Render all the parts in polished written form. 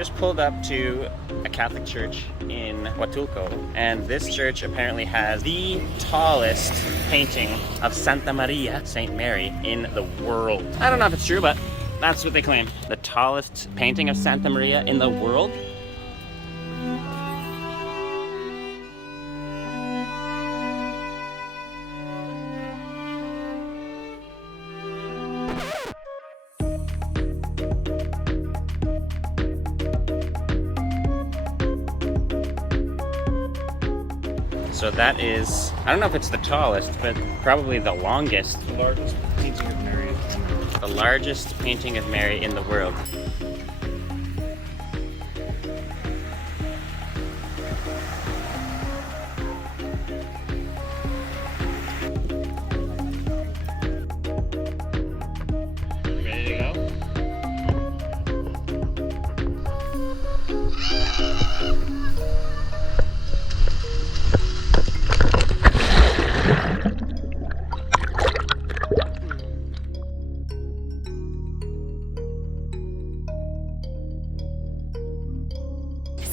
just pulled up to a Catholic church in Huatulco, and this church apparently has the tallest painting of Santa Maria, Saint Mary, in the world. I don't know if it's true, but that's what they claim. The tallest painting of Santa Maria in the world? So that is, I don't know if it's the tallest, but probably the longest. The largest painting of Mary. The largest painting of Mary in the world. Ready to go?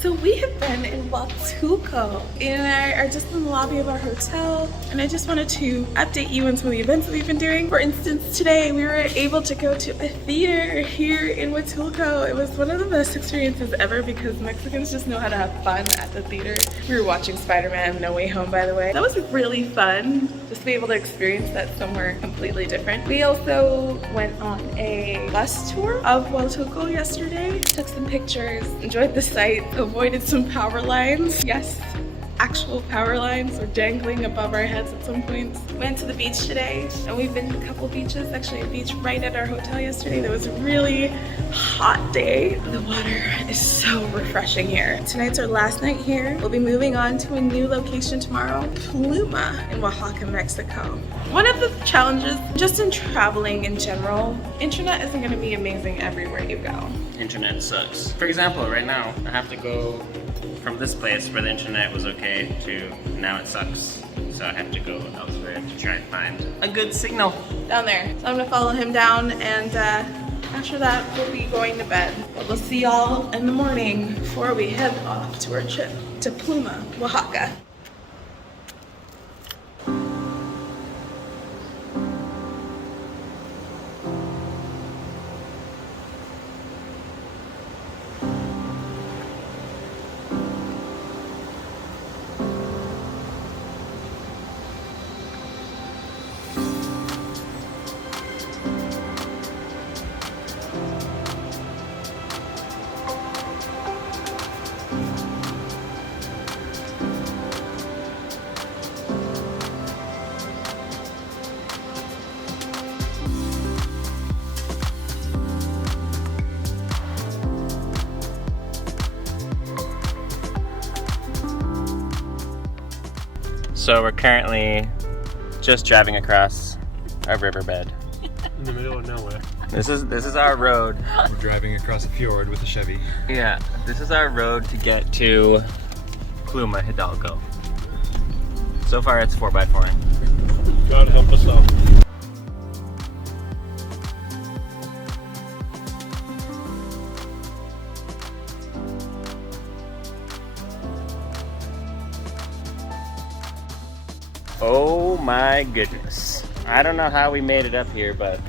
So we have been in Huatulco and are just in the lobby of our hotel, and I just wanted to update you on some of the events that we've been doing. For instance, today we were able to go to a theater here in Huatulco. It was one of the best experiences ever because Mexicans just know how to have fun at the theater. We were watching Spider-Man No Way Home, by the way. That was really fun, just to be able to experience that somewhere completely different. We also went on a bus tour of Huatulco yesterday, took some pictures, enjoyed the sights, avoided some power lines. Yes, actual power lines were dangling above our heads at some points. Went to the beach today, and we've been to a couple beaches. Actually, a beach right at our hotel yesterday. There was a really hot day. The water is so refreshing here. Tonight's our last night here. We'll be moving on to a new location tomorrow, Pluma in Oaxaca, Mexico. One of the challenges, just in traveling in general, internet isn't going to be amazing everywhere you go. Internet sucks. For example, right now, I have to go from this place where the internet was okay to now it sucks. So I have to go elsewhere to try and find a good signal. Down there. So I'm gonna follow him down, and after that we'll be going to bed. But we'll see y'all in the morning before we head off to our trip to Pluma, Oaxaca. So we're currently just driving across a riverbed. In the middle of nowhere. This is our road. We're driving across a fjord with a Chevy. Yeah, this is our road to get to Pluma, Hidalgo. So far it's 4x4. God help us all. Oh my goodness. I don't know how we made it up here, but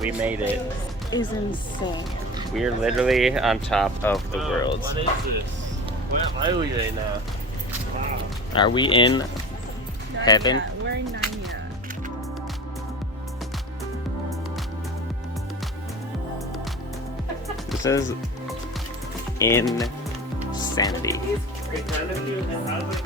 we made it. Is insane. We're literally on top of the world. What is this? Where are we right now? Wow. Are we in heaven? We're in Narnia. This is insanity.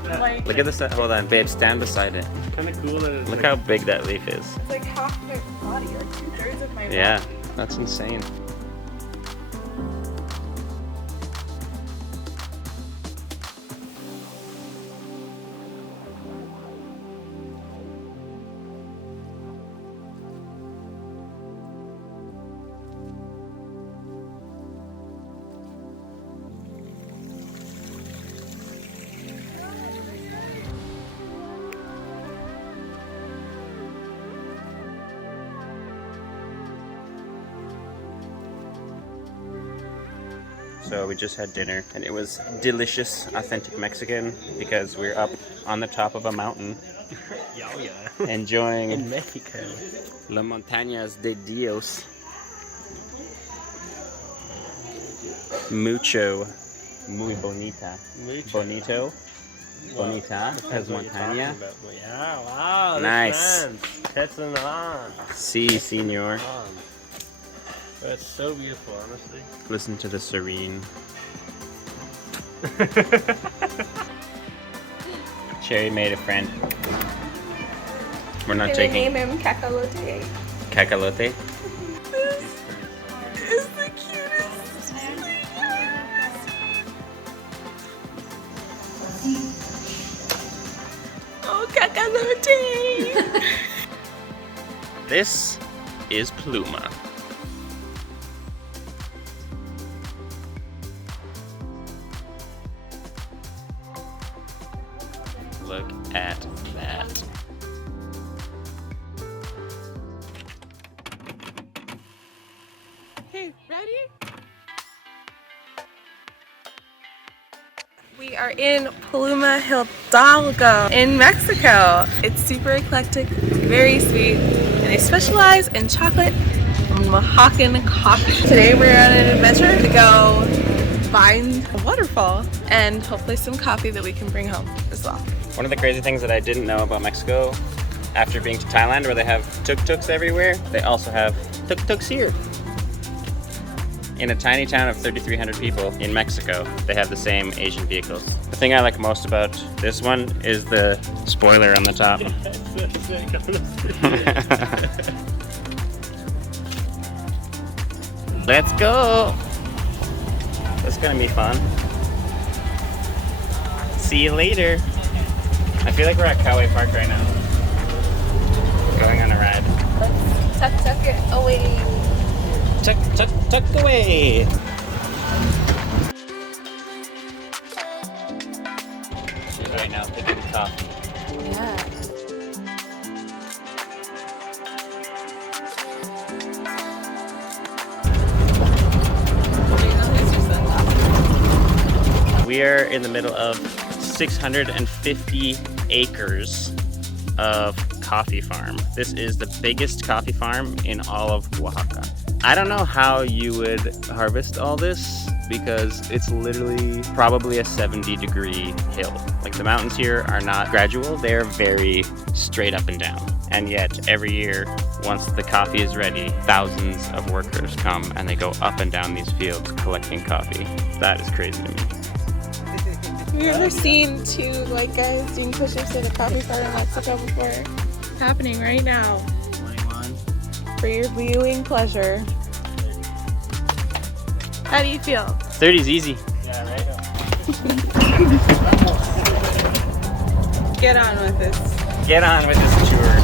Like, Look at this. Hold on, babe, stand beside it. It's kind of cool that it's Look how big that leaf is. it's like half my body, or 2/3 of my body. Yeah, that's insane. So we just had dinner and it was delicious, authentic Mexican because we're up on the top of a mountain enjoying In Mexico. La Montañas de Dios. Mucho, muy bonita. Mucho. Bonito, bonita, as That's what you're talking montaña. about. Yeah, wow. Nice. Catching on. Si, senor. That's so beautiful, honestly. Listen to the serene. Cherry made a friend. We're not taking name him Cacalote. cacalote. This is the cutest thing I've ever seen. Oh, Cacalote! This is Pluma. Look at that. Hey, ready? We are in Pluma Hidalgo in Mexico. It's super eclectic, very sweet, and they specialize in chocolate and Oaxacan coffee. Today we're on an adventure to go find a waterfall and hopefully some coffee that we can bring home as well. One of the crazy things that I didn't know about Mexico, after being to Thailand where they have tuk-tuks everywhere, they also have tuk-tuks here. In a tiny town of 3,300 people in Mexico, they have the same Asian vehicles. The thing I like most about this one is the spoiler on the top. Let's go! That's gonna be fun. See you later. I feel like we're at Cowway Park right now. Going on a ride. Let's tuck it away. Tuck, tuck, tuck away! She's right now picking coffee. Yeah. We are in the middle of 650 acres of coffee farm. This is the biggest coffee farm in all of Oaxaca. I don't know how you would harvest all this because it's literally probably a 70-degree hill. Like the mountains here are not gradual, they're very straight up and down. And yet every year, once the coffee is ready, thousands of workers come and they go up and down these fields collecting coffee. That is crazy to me. Have you ever seen two white guys doing push-ups at a coffee farm in Mexico before? Happening right now. 21. For your viewing pleasure. How do you feel? 30's easy. Yeah, right? Get on with this. Get on with this tour.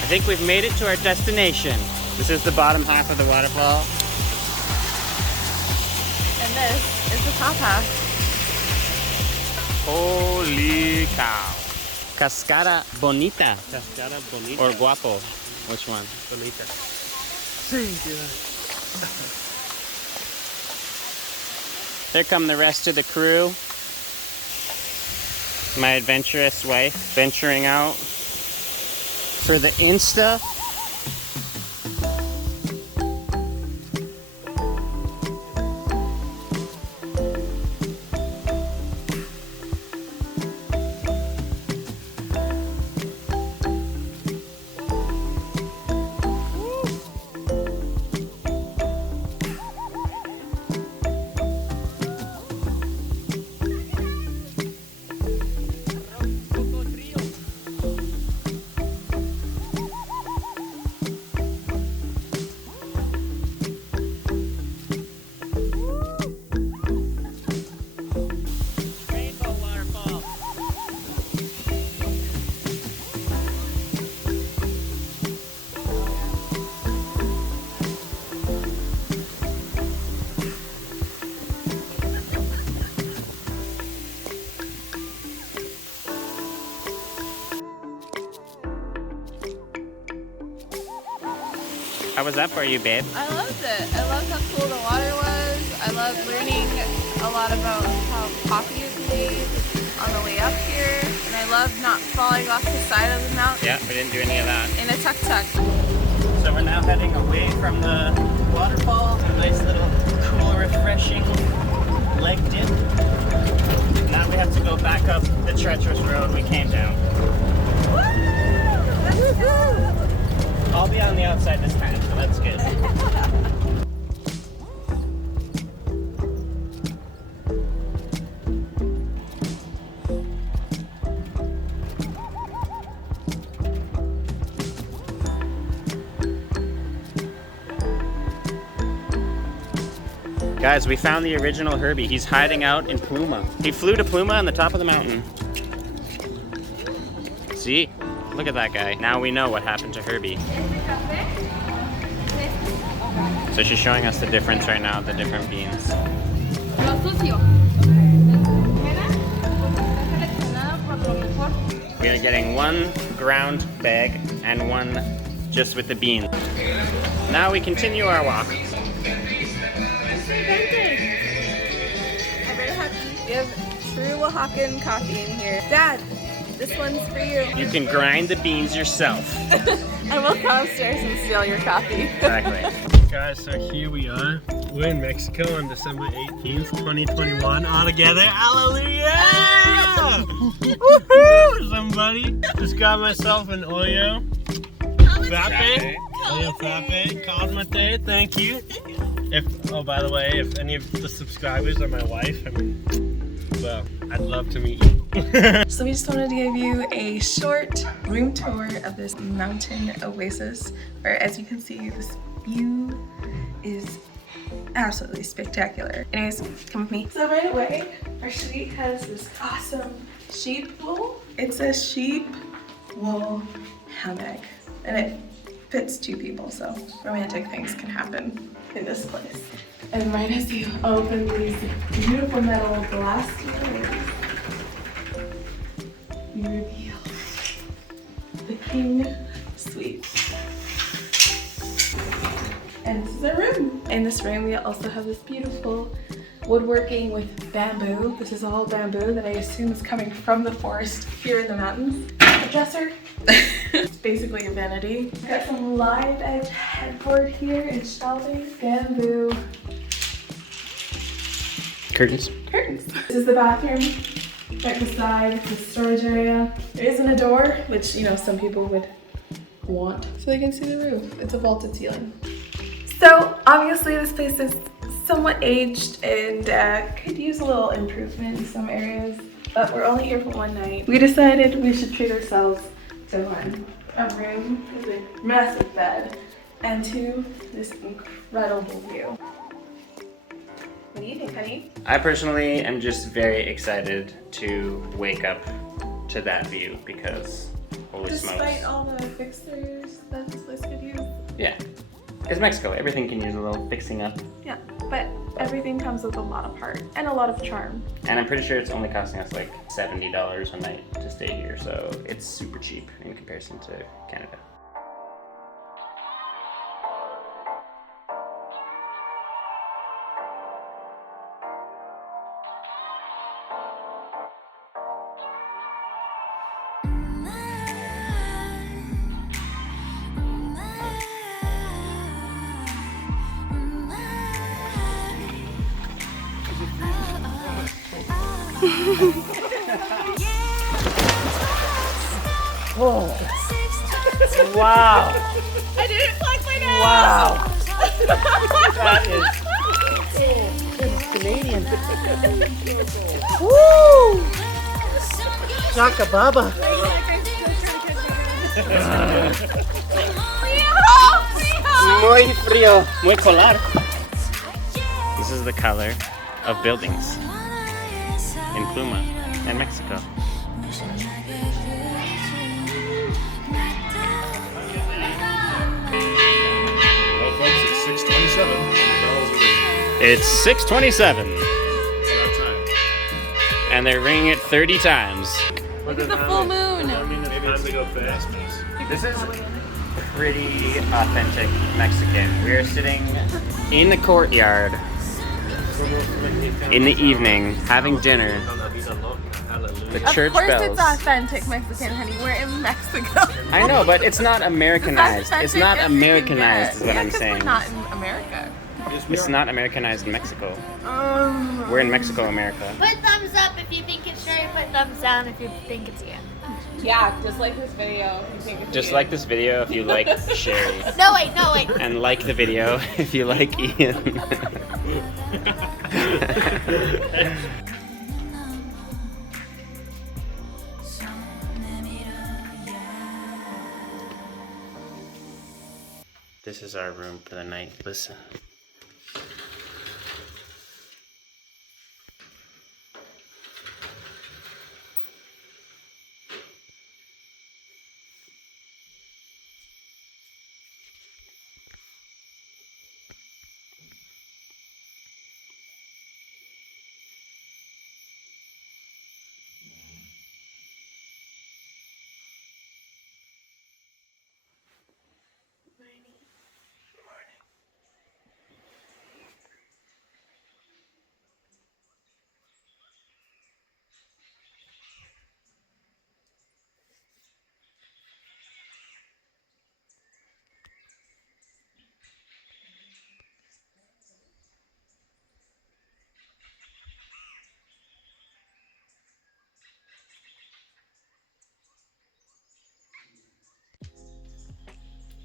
I think we've made it to our destination. This is the bottom half of the waterfall. And this is the top half. Holy cow. Cascara Bonita Cascada Bonita. or Guapo? Which one? Bonita. There come the rest of the crew. My adventurous wife venturing out for the Insta. How was that for you, babe? I loved it. I loved how cool the water was. I loved learning a lot about how coffee is made on the way up here. And I loved not falling off the side of the mountain Yeah, we didn't do any of that. in a tuk-tuk. So we're now heading away from the waterfall. A nice little cool, refreshing leg dip. Now we have to go back up the treacherous road we came down. I'll be on the outside this time, so that's good. Guys, we found the original Herbie. He's hiding out in Pluma. He flew to Pluma on the top of the mountain. See? Look at that guy. Now we know what happened to Herbie. So she's showing us the difference right now, the different beans. We are getting one ground bag and one just with the beans. Now we continue our walk. I'm very happy. We have true Oaxacan coffee in here. Dad, this one's for you. You can grind the beans yourself. I will come upstairs and steal your coffee. Exactly. Guys, so here we are. We're in Mexico on December 18th, 2021. All together. Hallelujah! Woohoo! Somebody. Just got myself an Oreo. Frappe. Oreo frappe. Calmate. Thank you. Oh, by the way, if any of the subscribers are my wife, I mean, well, I'd love to meet you. So we just wanted to give you a short room tour of this mountain oasis, where as you can see, this view is absolutely spectacular. Anyways, come with me. So right away, our suite has this awesome sheep wool. It's a sheep wool hammock, and it fits 2 people, so romantic things can happen in this place. And right as you open these beautiful metal glass doors, you reveal the king suite. And this is our room. In this room, we also have this beautiful woodworking with bamboo. This is all bamboo that I assume is coming from the forest here in the mountains. A dresser. It's basically a vanity. We've got some live edge headboard here and shelving. Bamboo. Curtains. Curtains. This is the bathroom. Back beside, it's a storage area. There isn't a door, which, you know, some people would want. So you can see the roof. It's a vaulted ceiling. So obviously this place is somewhat aged and could use a little improvement in some areas, but we're only here for one night. We decided we should treat ourselves to one. A room with a massive bed and to this incredible view. What do you think, honey? I personally am just very excited to wake up to that view because holy smokes. Despite all the fixers that this place could use. Yeah. Because Mexico, everything can use a little fixing up. Yeah, but everything comes with a lot of heart and a lot of charm. And I'm pretty sure it's only costing us like $70 a night to stay here, so it's super cheap in comparison to Canada. Oh. Wow. I didn't plug my nose! Wow. That is Canadian. Woo! Shaka Baba. Muy frío. Muy polar. This is the color of buildings in Pluma and Mexico. Well, folks, it's 6:27. It's 6:27, It's that time. and they're ringing it 30 times. Look at the full moon. I mean, it's time to go fast. This is pretty authentic Mexican. We are sitting in the courtyard in the evening, having dinner. The church Of course bells. it's authentic Mexican, honey. We're in Mexico. I know, but it's not Americanized. Authentic It's not as you can Americanized, get. is what Yeah, I'm 'cause saying. We're not in America. It's not Americanized in Mexico. We're in Mexico, America. Put thumbs up if you think it's sherry. Put thumbs down if you think it's Ian. Yeah, just like this video. If you think it's Just Ian. like this video if you like Sherry. No, wait, no, wait. And like the video if you like Ian. This is our room for the night. Listen.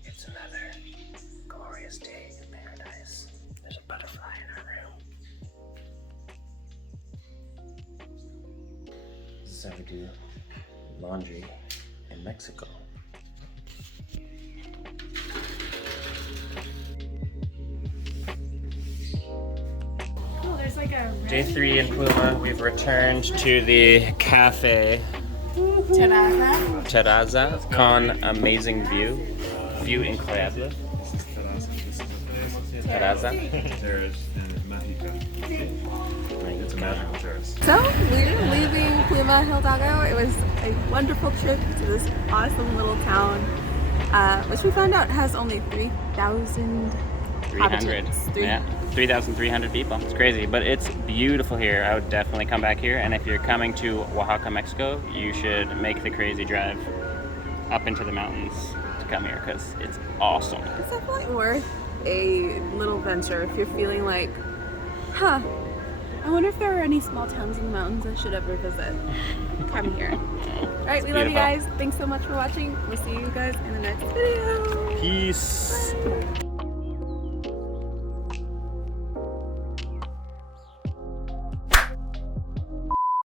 It's another glorious day in paradise. There's a butterfly in our room. This is how we do laundry in Mexico. Oh, there's like a Day 3 in Pluma. We've returned to the cafe Terraza con amazing view. View incredible. Terraza. Terrace and Mágica. It's a magical terrace. So we're leaving Pluma, Hidalgo. It was a wonderful trip to this awesome little town, which we found out has only 3,000 inhabitants. Yeah, 3,300 people. It's crazy, but it's beautiful here. I would definitely come back here. And if you're coming to Oaxaca, Mexico, you should make the crazy drive up into the mountains to come here because it's awesome. It's definitely worth a little venture if you're feeling like, huh, I wonder if there are any small towns in the mountains I should ever visit. Come here. Alright, we love you beautiful. guys. Thanks so much for watching. We'll see you guys in the next video. Peace.